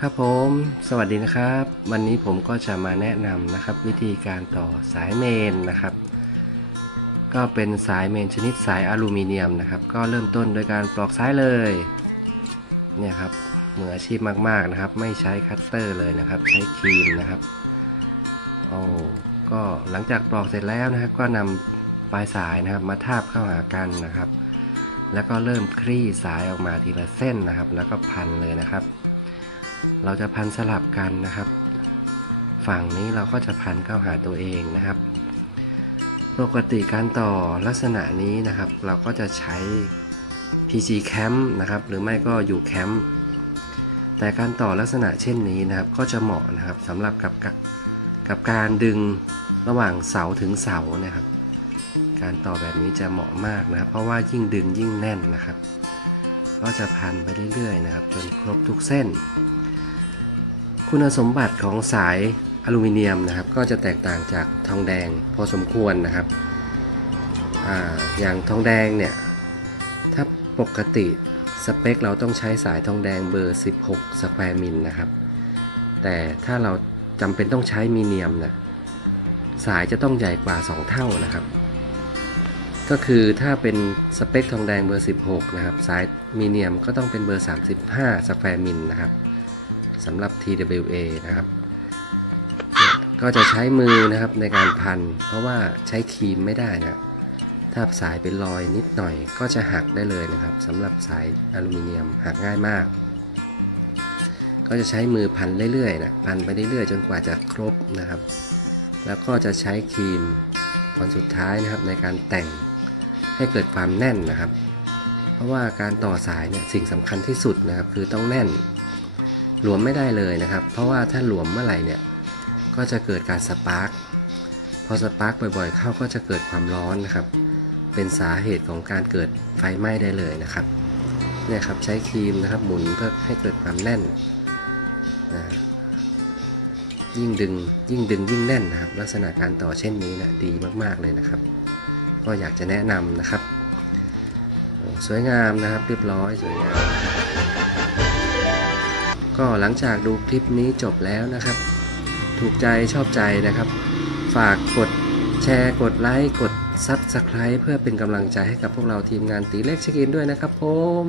ครับผมสวัสดีนะครับวันนี้ผมก็จะมาแนะนำนะครับวิธีการต่อสายเมนนะครับก็เป็นสายเมนชนิดสายอลูมิเนียมนะครับก็เริ่มต้นโดยการปลอกสายเลยเนี่ยครับมืออาชีพมากๆนะครับไม่ใช้คัตเตอร์เลยนะครับใช้ครีมนะครับโอ้ก็หลังจากปลอกเสร็จแล้วนะครับก็นำปลายสายนะครับมาทาบเข้าหากันนะครับแล้วก็เริ่มคลี่สายออกมาทีละเส้นนะครับแล้วก็พันเลยนะครับเราจะพันสลับกันนะครับฝั่งนี้เราก็จะพันเข้าหาตัวเองนะครับปกติการต่อลักษณะนี้นะครับเราก็จะใช้ PG Cam นะครับหรือไม่ก็ U Cam แต่การต่อลักษณะเช่นนี้นะครับก็จะเหมาะนะครับสำหรับกับการดึงระหว่างเสาถึงเสานะครับการต่อแบบนี้จะเหมาะมากนะครับเพราะว่ายิ่งดึงยิ่งแน่นนะครับก็จะพันไปเรื่อยๆนะครับจนครบทุกเส้นคุณสมบัติของสายอลูมิเนียมนะครับก็จะแตกต่างจากทองแดงพอสมควรนะครับอย่างทองแดงเนี่ยถ้าปกติสเปคเราต้องใช้สายทองแดงเบอร์16สแควร์มิลนะครับแต่ถ้าเราจำเป็นต้องใช้มีเนียมนะสายจะต้องใหญ่กว่า2เท่านะครับก็คือถ้าเป็นสเปคทองแดงเบอร์16นะครับสายมีเนียมก็ต้องเป็นเบอร์35สแควร์มิลนะครับสำหรับ TWA นะครับก็จะใช้มือนะครับในการพันเพราะว่าใช้ครีมไม่ได้นะถ้าสายเป็นรอยนิดหน่อยก็จะหักได้เลยนะครับสำหรับสายอลูมิเนียมหักง่ายมากก็จะใช้มือพันเรื่อยๆนะพันไปเรื่อยๆจนกว่าจะครบนะครับแล้วก็จะใช้ครีมตอนสุดท้ายนะครับในการแต่งให้เกิดความแน่นนะครับเพราะว่าการต่อสายเนี่ยสิ่งสำคัญที่สุดนะครับคือต้องแน่นหลวมไม่ได้เลยนะครับเพราะว่าถ้าหลวมเมื่อไหร่เนี่ยก็จะเกิดการสปาร์คพอสปาร์คบ่อยๆเข้าก็จะเกิดความร้อนนะครับเป็นสาเหตุของการเกิดไฟไหม้ได้เลยนะครับเนี่ยครับใช้ครีมนะครับหมุนเพื่อให้เกิดความแน่นนะยิ่งดึงยิ่งแน่นนะครับลักษณะการต่อเช่นนี้นะดีมากๆเลยนะครับก็อยากจะแนะนำนะครับสวยงามนะครับเรียบร้อยสวยงามก็หลังจากดูคลิปนี้จบแล้วนะครับถูกใจชอบใจนะครับฝากกดแชร์กดไลค์กดSubscribe เพื่อเป็นกำลังใจให้กับพวกเราทีมงานตีเล็กเช็คอินด้วยนะครับผม